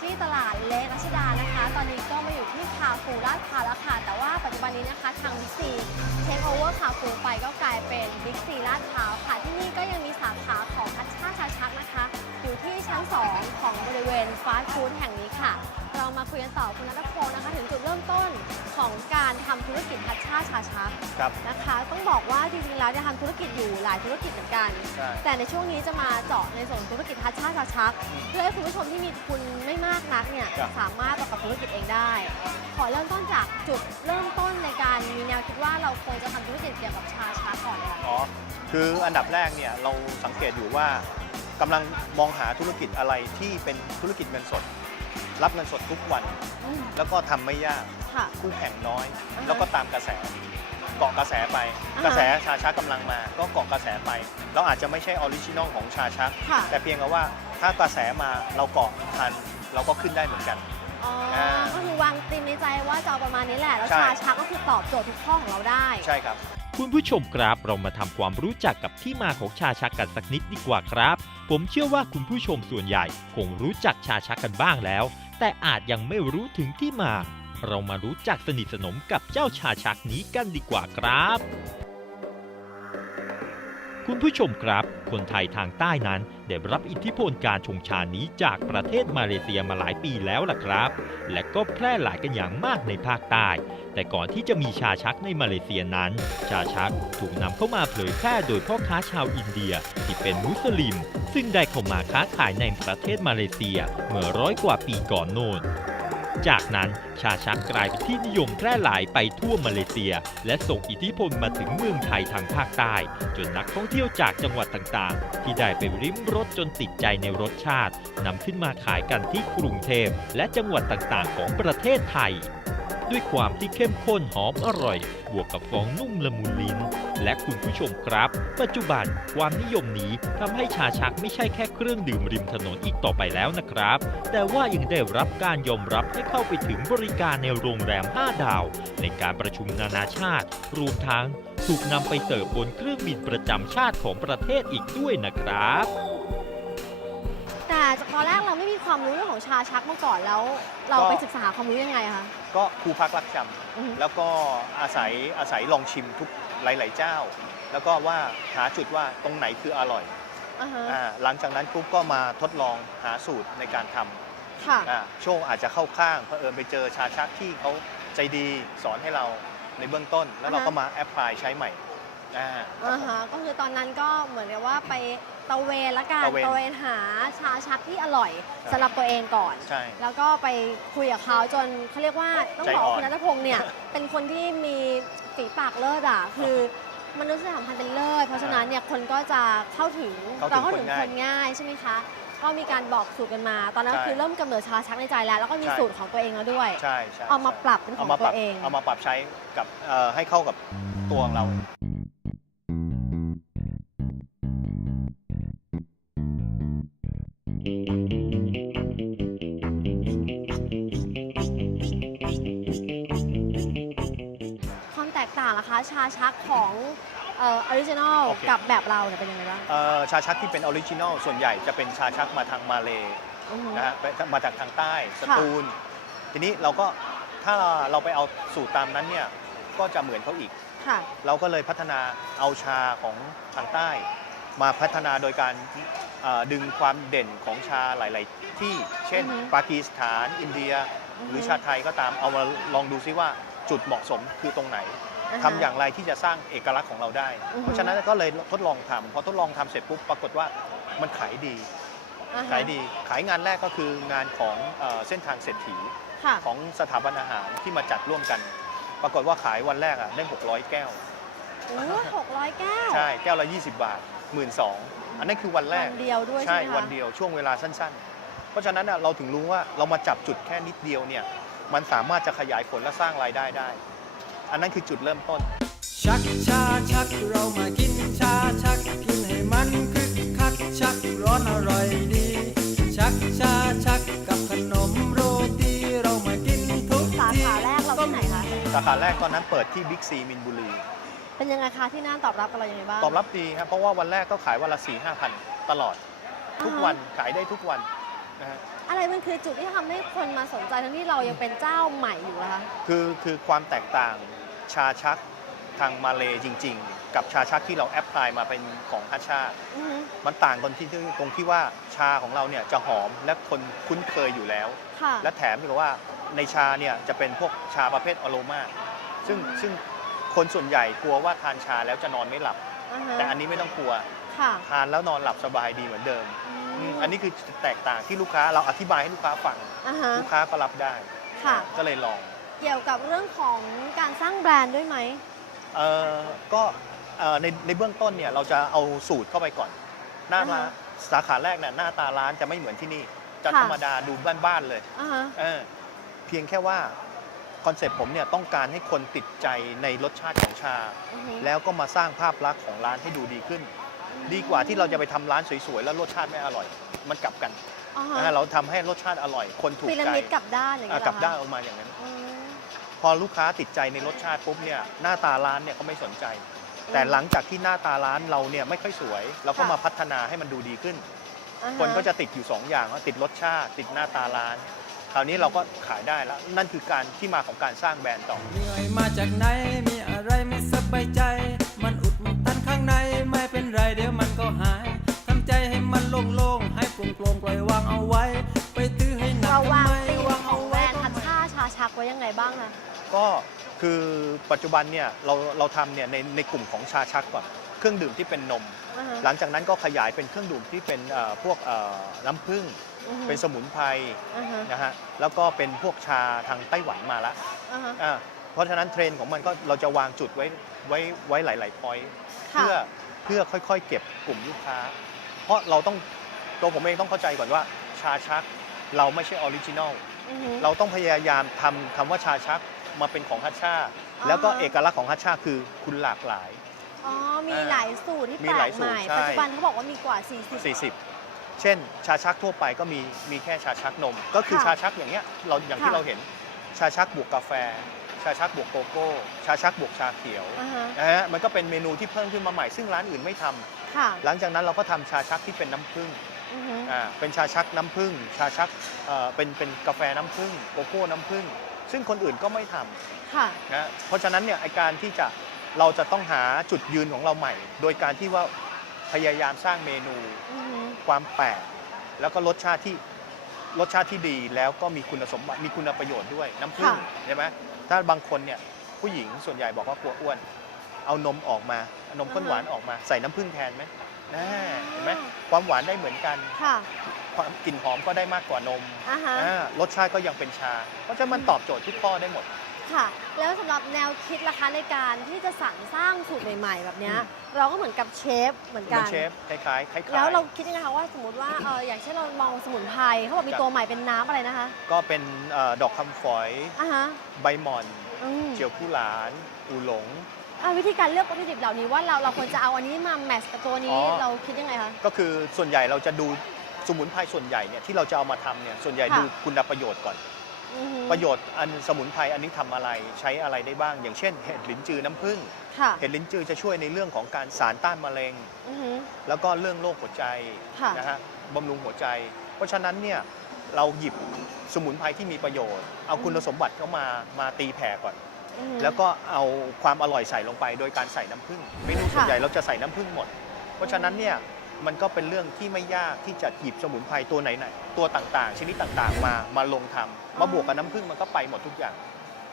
ที่ตลาดเล็กรัชดานะคะ ตอนนี้ก็มาอยู่ที่คาฟูลาดพร้าวแล้วค่ะ แต่ว่าปัจจุบันนี้นะคะทางบิ๊กซีเทคโอเวอร์คาฟูไปก็กลายเป็นบิ๊กซีลาดพร้าวค่ะ ที่นี่ก็ยังมีสาขาของพัชชาชาชักนะคะ อยู่ที่ชั้น 2 ของบริเวณฟาสต์ฟู้ดแห่งนี้ค่ะ เรามาคุยกันต่อคุณนัทพงศ์นะ จุดเริ่มต้นของการทำธุรกิจพัชชาชาชักครับนะคะ ต้องบอกว่าจริงๆแล้วเนี่ยทำธุรกิจอยู่หลายธุรกิจเหมือนกันใช่แต่ในช่วงนี้จะมาเจาะในส่วนของธุรกิจทัชชาชาชัก เพื่อให้คุณผู้ชมที่มีทุนไม่มากนักเนี่ยครับสามารถประกอบธุรกิจเองได้ ขอเริ่มต้นจากจุดเริ่มต้นในการมีแนวคิดว่าเราควรจะทำธุรกิจเกี่ยวกับชาชักก่อนเลยค่ะอ๋อคืออันดับแรกเนี่ยเราสังเกตอยู่ว่ากำลังมองหาธุรกิจอะไรที่เป็นธุรกิจเงินสด รับเงินสดทุกวัน อืมแล้วก็ทำไม่ยากค่ะ คู่แข่งน้อย อ่าฮะแล้วก็ตามกระแส เกาะกระแสไป อ่าฮะ กระแสชาชักกำลังมา ก็เกาะกระแสไปเราอาจจะไม่ใช่ออริจินอลของชาชัก ค่ะแต่เพียงแต่ว่าถ้ากระแสมาเราเกาะทัน เราก็ขึ้นได้เหมือนกัน อ๋ออาก็คือวางตีมในใจว่าจะเอาประมาณนี้แหละ แล้วใช่ ชาชักก็คือตอบโจทย์ทุกข้อของเราได้ ใช่ครับ คุณผู้ชมครับเรามาทำความรู้จักกับที่มาของชาชักกันสักนิดดีกว่าครับ ผมเชื่อว่าคุณผู้ชมส่วนใหญ่ คงรู้จักชาชักกันบ้างแล้ว แต่อาจยังไม่รู้ถึงที่มา เรามารู้จักสนิทสนมกับเจ้าชาชักนี้กันดีกว่าครับ คุณผู้ชมครับ คนไทยทางใต้นั้นได้รับอิทธิพลการชงชานี้จากประเทศมาเลเซียมาหลายปีแล้วล่ะครับ และก็แพร่หลายกันอย่างมากในภาคใต้ แต่ก่อนที่จะมีชาชักในมาเลเซียนั้น ชาชักถูกนำเข้ามาเผยแพร่โดยพ่อค้าชาวอินเดียที่เป็นมุสลิม ซึ่งได้เข้ามาค้าขายในประเทศมาเลเซียเมื่อร้อยกว่าปีก่อนโน้นจากนั้นชาชักกลายเป็นที่นิยมแพร่หลายไปทั่วมาเลเซีย และส่งอิทธิพลมาถึงเมืองไทยทางภาคใต้ จนนักท่องเที่ยวจากจังหวัดต่างๆ ที่ได้ไปริมรสจนติดใจในรสชาตินำขึ้นมาขายกันที่กรุงเทพและจังหวัดต่างๆ ของประเทศไทย ด้วยความที่เข้มข้นหอมอร่อย บวกกับฟองนุ่มละมุนลิ้น และคุณผู้ชมครับ ปัจจุบันความนิยมนี้ทำให้ชาชักไม่ใช่แค่เครื่องดื่มริมถนนอีกต่อไปแล้วนะครับ แต่ว่ายังได้รับการยอมรับให้เข้าไปถึงบริการในโรงแรม 5 ดาว ในการประชุมนานาชาติ รวมทั้งถูกนำไปเสิร์ฟบนเครื่องบินประจำชาติของประเทศอีกด้วยนะครับ จากตอนแรกเราไม่มีความรู้เรื่องของชาชักมาก่อนแล้ว เราก็ ไปศึกษาความรู้ยังไงคะก็ครูพักรักจอือฮึำแล้วก็อาศัยอาศัยลองชิมทุกหลาย ๆ เจ้า แล้วก็ว่าหาจุดว่าตรงไหนคืออร่อยอ่าฮะอ่าหลังจากนั้นปุ๊บก็มาทดลองหาสูตรในการทค่ะำอ่าโชคอาจจะเข้าข้างเพอเอิญไปเจอชาชักที่เขาใจดีสอนให้เราในเบื้องต้น แล้วเราอ่าฮะ ก็มาแอพพลายใช้ใหม่อ่า อ่าฮะก็คือตอนนั้นก็เหมือนกับว่าไป ตะเวนละกันตะเวนตะเวนหาชาชักที่อร่อยใช่สำหรับตัวเองก่อน ใช่แล้วก็ไปคุยกับเขาจนเขาเรียกว่าต้องใจบอกอ่อน คุณนัทพงศ์เนี่ย เป็นคนที่มีฝีปากเลิศอะคือมนุษยสัมพันธ์เป็นเลิศเพราะฉะนั้นเนี่ยคนก็จะเข้าถึงเข้าถึงเราเข้าถึงคนง่ายคนง่ายใช่ไหมคะ ก็มีการบอกสูตรกันมา ตอนนั้นใช่คือเริ่มกำเนิดชาชักในใจแล้ว แล้วก็มีใช่ สูตรของตัวเองแล้วด้วย ใช่ใช่เอามาใช่ปรับเป็นของเอามาปตัรับวเอง เอามาปรับใช้กับเอ่อให้เข้ากับตัวของเรา ชาชักของเออริจินอลโอเค กับแบบเราเนี่ยเป็นยังไงบ้างเอ่อชาชักที่เป็นออริจินอลส่วนใหญ่จะเป็นชาชักมาทางมาเลอือฮึนะฮะไปมาจากทางใต้สค่ะ ตูล ทีนี้เราก็ถ้าเราไปเอาสูตรตามนั้นเนี่ยก็จะเหมือนเขาอีก ค่ะ เราก็เลยพัฒนาเอาชาของทางใต้ มาพัฒนาโดยการเอ่อดึงความเด่นของชาหลาย ๆ ที่เช่น อือฮึปากีสถาน อินเดียหรือชาไทยก็ตามเอามาลองดูซิว่าจุดเหมาะสมคือตรงไหน ฮะทำอย่างไรที่จะสร้างเอกลักษณ์ของเราได้ อือฮึ เพราะฉะนั้นก็เลยทดลองทำพอทดลองทำเสร็จปุ๊บปรากฏว่ามันขายดี อ่ฮะขายดีขายงานแรกก็คืองานของเอ่อเส้นทางเศรษฐีค่ะของสถาบันอาหารที่มาจัดร่วมกัน ปรากฏว่าขายวันแรกอะได้ 600 แก้ว โอ้หกร้อยแก้วใช่แก้วละ 20 บาท 1 2ื่นอันนั้นคือวันแรกวันเดียวด้วยใช่ใช่ไหมคะวันเดียวช่วงเวลาสั้นๆ เพราะฉะนั้นน่ะเราถึงรู้ว่าเรามาจับจุดแค่นิดเดียวเนี่ยมันสามารถจะขยายผลและสร้างรายได้ได้ อันนั้นคือจุดเริ่มต้น ชักชาชักเรามากินชาชักกินให้มันคึกคักชักร้อนอร่อยดี ชักชาชักกับขนมโรตีเรามากินทุกสาทีขาแรกเราที่ไหนคะสาขาแรกตอนนั้นเปิดที่บิ๊กซีมินบุรี เป็นยังไงคะที่น่านตอบรับกับเรายังไงบ้างตอบรับดีครับเพราะว่าวันแรกก็ขายวันละ4ี่ห้าพันตลอด ทุกวันขายได้ทุกวันนะฮะ อะไรมันคือจุดที่ทำให้คนมาสนใจทั้งที่เรายังเป็นเจ้าใหม่อยู่นะคะ คือคือความแตกต่าง ชาชักทางมาเลจริง ๆ กับชาชักที่เราแอพพลายมาเป็นของฮัชชา อือฮึมันต่างกันที่ตรงที่ว่าชาของเราเนี่ยจะหอมและคนคุ้นเคยอยู่แล้ว ค่ะ และแถมที่ว่าในชาเนี่ยจะเป็นพวกชาประเภทอโรมาซึ่งอืม ซึ่งคนส่วนใหญ่กลัวว่าทานชาแล้วจะนอนไม่หลับ อ่าฮะแต่อันนี้ไม่ต้องกลัว ค่ะทานแล้วนอนหลับสบายดีเหมือนเดิมอือืมมอันนี้คือแตกต่างที่ลูกค้าเราอธิบายให้ลูกค้าฟัง อ่าฮะลูกค้าก็รับได้ ค่ะ ก็เลยลอง เกี่ยวกับเรื่องของการสร้างแบรนด์ด้วยไหมเอ่อก็เอ่อในในเบื้องต้นเนี่ยเราจะเอาสูตรเข้าไปก่อน หน้าอ่าฮะร้านสาขาแรกเนี่ยหน้าตาร้านจะไม่เหมือนที่นี่จะค่ะธรรมดาดูบ้านๆเลยอ่าฮะเออเพียงแค่ว่าคอนเซ็ปต์ผมเนี่ยต้องการให้คนติดใจในรสชาติของชา อือฮึแล้วก็มาสร้างภาพลักษณ์ของร้านให้ดูดีขึ้น ดีกว่าที่เราจะไปทำร้านสวยๆ แล้วรสชาติไม่อร่อย มันกลับกันอ่าฮะนะฮะเราทำให้รสชาติอร่อย คนถูกพีระใจมิดกลับด้านอย่างอะเงี้ยกลับเหรด้านอออกมาอย่างนั้นอืม พอลูกค้าติดใจในรสชาติปุ๊บเนี่ยหน้าตาร้านเนี่ยก็ไม่สนใจ แต่หลังจากที่หน้าตาร้านเราเนี่ยไม่ค่อยสวย เราก็ค่ะมาพัฒนาให้มันดูดีขึ้น อ่าฮคนก็จะติดอยู่สองอย่างว่าติดรสชาติ ติดหน้าตาร้าน คราวนี้เราก็ขายได้แล้ว นั่นคือการที่มาของการสร้างแบรนด์ต่อ เหนื่อยมาจากไหน มีอะไรไม่สบายใจ มันอุดตันข้างใน ไม่เป็นไรเดี๋ยวมันก็หาย ทำใจให้มันโล่งๆ ให้โปร่งๆปล่อยวางเอาไว้ ไปตื้อให้หนักเราทำวางไม ว้ยังไงบ้างคะก็คือปัจจุบันเนี่ยเราเราทำเนี่ยในในกลุ่มของชาชักก่อนเครื่องดื่มที่เป็นนม อ่าฮะ หลังจากนั้นก็ขยายเป็นเครื่องดื่มที่เป็นเอ่อพวกเอ่อน้ำผึ้งอือฮึ เป็นสมุนไพรอ่าฮะนะฮะแล้วก็เป็นพวกชาทางไต้หวันมาละอ่าฮะอ่าเพราะฉะนั้นเทรนด์ของมันก็เราจะวางจุดไว้ไว้ไว้หลาย ๆ พอยต์ ค่ะ เพื่อเพื่อค่อยๆ เก็บกลุ่มลูกค้า เพราะเราต้องตัวผมเองต้องเข้าใจก่อนว่าชาชักเราไม่ใช่ออริจินอลอือฮึ เราต้องพยายามทำคำว่าชาชักมาเป็นของฮัชชาแล้วก็อ่าเอกลักษณ์ของฮัชชาคือคุณหลากหลายอ๋อมีอ่าหลายสูตรที่มีแปลหลายกสูใหตรม่ใช่ปัจจุบันเขาบอกว่ามีกว่า 40 40 เช่น ชาชักทั่วไปก็มีมีแค่ชาชักนม ก็คือค่ะชาชักอย่างเงี้ยเราอย่างที่ค่ะเราเห็นชาชักบวกกาแฟ ชาชักบวกโกโก้ ชาชักบวกชาเขียวอ่าฮะนะฮะมันก็เป็นเมนูที่เพิ่มขึ้นมาใหม่ซึ่งร้านอื่นไม่ทำค่ะหลังจากนั้นเราก็ทำชาชักที่เป็นน้ำผึ้ง อือฮึ อ่าเป็นชาชักน้ำผึ้งชาชักเอ่อเป็นเป็นกาแฟน้ำผึ้งโกโก้น้ำผึ้งซึ่งคนอื่นก็ไม่ทำค่ะนะเพราะฉะนั้นเนี่ยไอการที่จะเราจะต้องหาจุดยืนของเราใหม่ โดยการที่ว่าพยายามสร้างเมนู อือฮึ ความแปลกแล้วก็รสชาติที่รสชาติที่ดีแล้วก็มีคุณสมบัติมีคุณประโยชน์ด้วยน้ำผึ้งใช่ไหมถ้าบางคนเนี่ยผู้หญิงส่วนใหญ่บอกว่ากลัวอ้วน เอานมออกมาเอานมข้นหวานออกมาใส่น้ำผึ้งแทนไหม น่าเห็นไหมความหวานได้เหมือนกัน ค่ะ ความกลิ่นหอมก็ได้มากกว่านมอ่าฮะ อ่ารสชาติก็ยังเป็นชา เพราะฉะนั้นมันตอบโจทย์ทุกข้อได้หมด ค่ะ แล้วสำหรับแนวคิดล่ะคะในการที่จะสรรสร้างสูตรใหม่ ๆ แบบเนี้ยอืมเราก็เหมือนกับเชฟเหมือนเหกัมันน เชฟคล้ายๆคล้ายๆแล้วเราคิดยังไงคะว่าสมมติว่าเอออย่างเช่นเรามองสมุนไพรเขาบอกมีครับตัวใหม่เป็นน้ำอะไรนะคะก็เป็นเอ่อดอกคำฝอย อ่าฮะใบหม่อน อืม เจียวผู้หลาน อูหลง อะวิธีการเลือกวัตถุดิบเหล่านี้ว่าเราเราควรจะเอาอันนี้มาแมทช์กับตัวนี้อ๋อ เราคิดยังไงคะ ก็คือส่วนใหญ่เราจะดูสมุนไพรส่วนใหญ่เนี่ยที่เราจะเอามาทำเนี่ยส่วนใหญ่ค่ะ ดูคุณประโยชน์ก่อน อือฮึประโยชน์อันสมุนไพรอันนี้ทำอะไรใช้อะไรได้บ้าง อย่างเช่นเห็ดลิ้นจือน้ำผึ้งค่ะเห็ดลิ้นจือจะช่วยในเรื่องของการสารต้านมะเร็ง อือฮึแล้วก็เรื่องโรคหัวใจค่ะ นะฮะบำรุงหัวใจ เพราะฉะนั้นเนี่ยเราหยิบสมุนไพรที่มีประโยชน์ เอาคุณสมบัติเข้ามามาตีแผ่ก่อนอือฮึ แล้วก็เอาความอร่อยใส่ลงไป โดยการใส่น้ำผึ้งเมนูส่วนค่ะใหญ่เราจะใส่น้ำผึ้งหมด เพราะฉะนั้นเนี่ยมันก็เป็นเรื่องที่ไม่ยากที่จะหยิบสมุนไพรตัวไหนๆตัวต่างๆ ชนิดต่างๆ มามาลงทำมาบวกกับน้ำผึ้งมันก็ไปหมดทุกอย่าง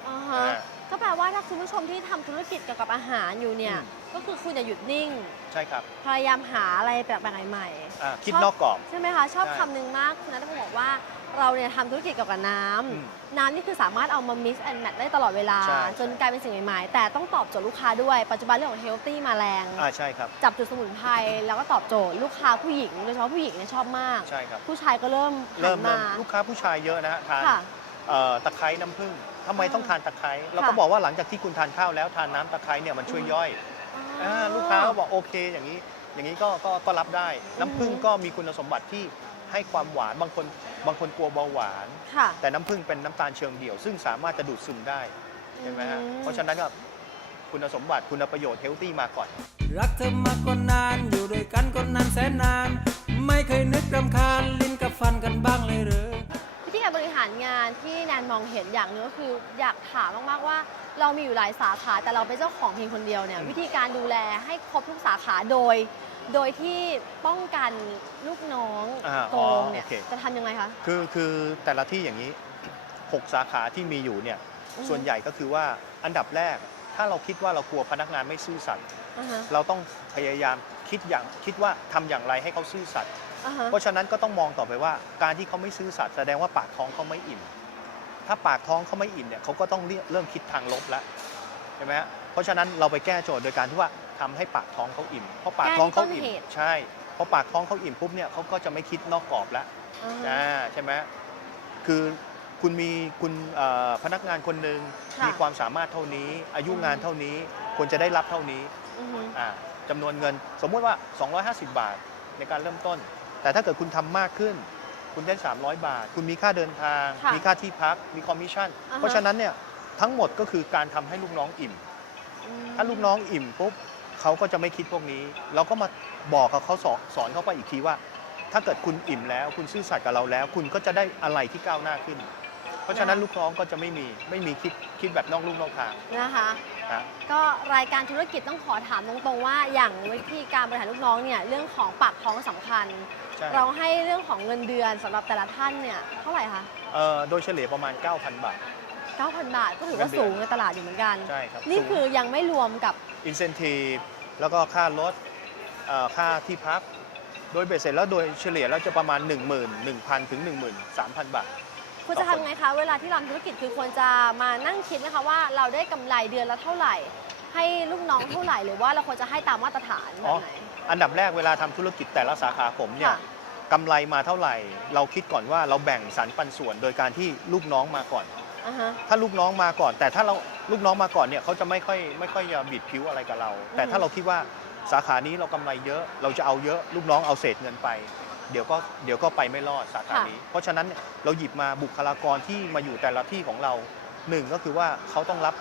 อ่าฮะอ่าก็แปลว่าถ้าคุณผู้ชมที่ทำธุรกิจเกี่ยวกับอาหารอยู่เนี่ย อืม ก็คือคุณอย่าหยุดนิ่ง ใช่ครับพยายามหาอะไรแปลกๆใหม่อ่าคิดชอบนอกกรอบ ๆใช่ไหมคะ ชอบใช่ คำหนึ่งมากคุณนัทพงศ์บอกว่า เราเนี่ยทำธุรกิจเกี่ยวกับน้ำ อืมน้ำนี่คือสามารถเอามา mix and match ได้ตลอดเวลา ใช่ จนกลายเป็นสิ่งใหม่ๆ แต่ต้องตอบโจทย์ลูกค้าด้วย ปัจจุบันเรื่องของ healthy มาแรง อ่าใช่ครับ จับจุดสมุนไพรแล้วก็ตอบโจทย์ลูกค้าผู้หญิงโดยเฉพาะผู้หญิงเนี่ยชอบมาก ใช่ครับ ผู้ชายก็เริ่มหัเริ่นมมาเริ่มลูกค้าผู้ชายเยอะนะฮะทานค่ะ เอ่อตะไคร้น้ำผึ้งทำไมอ่าต้องทานตะไคร้เราก็ค่ะบอกว่าหลังจากที่คุณทานข้าวแล้วทานน้ำตะไคร้เนี่ยมันช่วยย่อยอ๋ออาลูกค้าก็บอกโอเคอย่างนี้ อย่างนี้ก็ก็ก็รับได้ น้ำผึ้งอือฮึก็มีคุณสมบัติที่ให้ความหวานบางคน บางคนกลัวเบาหวาน ค่ะแต่น้ำผึ้งเป็นน้ำตาลเชิงเดี่ยว ซึ่งสามารถจะดูดซึมได้เห็นไหมฮะอืมเพราะฉะนั้นก็คุณสมบัติคุณประโยชน์เฮลตี้มาก่อน รักเธอมาก็นานอยู่ด้วยกันก็นานแสนนาน ไม่เคยนึกรำคาญลิ้นกับฟันกันบ้างเลยานที่แนนมองเห็นอย่างหนึงก็คืออยากถามมากๆว่า เรามีอยู่หลายสาขาแต่เราเป็นเจ้าของเพียงคนเดียวเนี่ย อืม วิธีการดูแลให้ครบทุกสาขาโดย โดยที่ป้องกันลูกน้องอ่าโกอ๋องเนี่ยโอเค จะทำยังไงคะ คือคือแต่ละที่อย่างนี้ 6 สาขาที่มีอยู่เนี่ยอือฮึส่วนใหญ่ก็คือว่าอันดับแรก ถ้าเราคิดว่าเรากลัวพนักงานไม่ซื่อสัตย์อ่าฮะเราต้องพยายามคิดอย่างคิดว่าทำอย่างไรให้เขาซื่อสัตย์อ่าฮะเพราะฉะนั้นก็ต้องมองต่อไปว่า การที่เขาไม่ซื่อสัตย์แสดงว่าปากท้องเขาไม่อิ่ม ถ้าปากท้องเขาไม่อิ่มเนี่ยเขาก็ต้องเริ่มเริ่มคิดทางลบแล้วใช่ไหมฮะเพ ราะฉะนั้นเราไปแก้โจทย์โดยการที่ว่าทำให้ปากท้องเขาอิ่มเพราะปากท้องเขาอิ่มแก้ที่ต้นเหตุ ใช่พอปากท้องเขาอิ่มปุ๊บเนี่ยเขาก็จะไม่คิดนอกกรอบแล้ว อ่าฮะอ่าใช่ไหมคือคุณมีคุณเอ่อพนักงานคนหนึ่งค่ะ มีความสามารถเท่านี้ อายุงานเท่านี้ควรจะได้รับเท่านี้อือฮึอ่าจำนวนเงิน สมมุติว่า 250 บาทในการเริ่มต้น แต่ถ้าเกิดคุณทำมากขึ้น คุณได้ 300 บาท คุณมีค่าเดินทาง ค่ะมีค่าที่พัก มีคอมมิชชั่น อ่าฮะ เพราะฉะนั้นเนี่ยทั้งหมดก็คือการทำให้ลูกน้องอิ่มอืม ถ้าลูกน้องอิ่มปุ๊บเขาก็จะไม่คิดพวกนี้ เราก็มาบอกกับเขาสอนสอนเขาไปอีกทีว่า ถ้าเกิดคุณอิ่มแล้ว คุณซื่อสัตย์กับเราแล้ว คุณก็จะได้อะไรที่ก้าวหน้าขึ้น เพราะฉะนั้นลูกน้องก็จะไม่มีไม่มีคิดคิดแบบนอกลูกนอกทางนะคะ นะก็รายการธุรกิจต้องขอถามตรงๆว่า อย่างวิธีการบริหารลูกน้องเนี่ยเรื่องของปากท้องสำคัญ ใช่เราให้เรื่องของเงินเดือนสำหรับแต่ละท่านเนี่ยเท่าไหร่คะ เอ่อโดยเฉลี่ยประมาณ 9,000 บาท 9,000 บาทก็ถือว่า เงินเดือน สูงในตลาดอยู่เหมือนกัน ใช่ครับ นี่คือยังไม่รวมกับ อินเซนティブแล้วก็ค่ารถเอ่อค่าที่พัก โดยเบ็ดเสร็จแล้วโดยเฉลี่ยแล้วจะประมาณ 1 1 0 0 0 ถึง 13,000 บาท ควรจะทำไงคะ เวลาที่เราทำธุรกิจคือควรจะมานั่งคิดนะคะว่าเราได้กำไรเดือนละเท่าไหร่ ให้ลูกน้องเท่าไหร่ หรือว่าเราควรจะให้ตามมาตรฐานแบ อ๋อ บไหน อันดับแรกเวลาทำธุรกิจแต่ละสาขาผมเนี่ย ค่ะ กำไรมาเท่าไหร่ เราคิดก่อนว่าเราแบ่งสรรปันส่วน โดยการที่ลูกน้องมาก่อน อ่าฮะ ถ้าลูกน้องมาก่อน แต่ถ้าเราลูกน้องมาก่อนเนี่ยเขาจะไม่ค่อยไม่ค่อยจะบิดผิวอะไรกับเรา แต่ถ้าเราคิดว่าสาขานี้เรากำไรเยอะ เราจะเอาเยอะลูกน้องเอาเศษเงินไป เดี๋ยวก็เดี๋ยวก็ไปไม่รอดสาขานี้ เพราะฉะนั้นเนี่ยเราหยิบมาบุคลากรที่มาอยู่แต่ละที่ของเราหนึ่งก็คือว่าเขาต้องรับ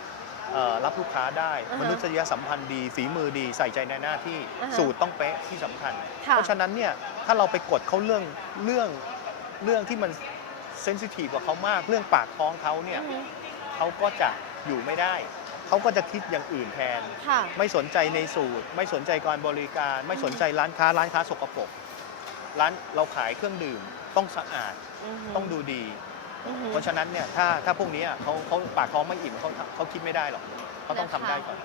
เอ่อรับลูกค้าได้ อ่าฮะมนุษยสัมพันธ์ดีฝีมือดีใส่ใจในหน้าที่อ่าฮะ สูตรต้องเป๊ะที่สำคัญ ค่ะ เพราะฉะนั้นเนี่ยถ้าเราไปกดเขาเรื่องเรื่องเรื่องที่มัน เซนซิทีฟกับเขามากเรื่องปากท้องเขาเนี่ยอือฮึเขาก็จะอยู่ไม่ได้ เขาก็จะคิดอย่างอื่นแทน ค่ะ ไม่สนใจในสูตร ไม่สนใจการบริการ ไม่สนใจร้านค้าร้านค้าสกปรกร้านเราขายเครื่องดื่มต้องสะอาดอือฮึต้องดูดีอือฮึเพราะฉะนั้นเนี่ยถ้าถ้าพวกนี้เขาเขาปากท้องไม่อิ่มเขาเขาคิดไม่ได้หรอกเขาต้องทำได้ก่อน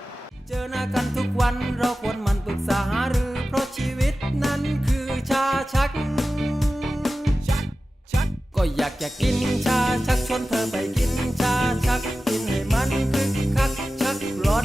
เจอหน้ากันทุกวันเราควรหมันปรึกษาหารือเพราะชีวิตนั้นคือชาชัก ก็อยากจะกินชาชักชวนเธอไปกินชาชักกินให้มันคึกคักชักร้อน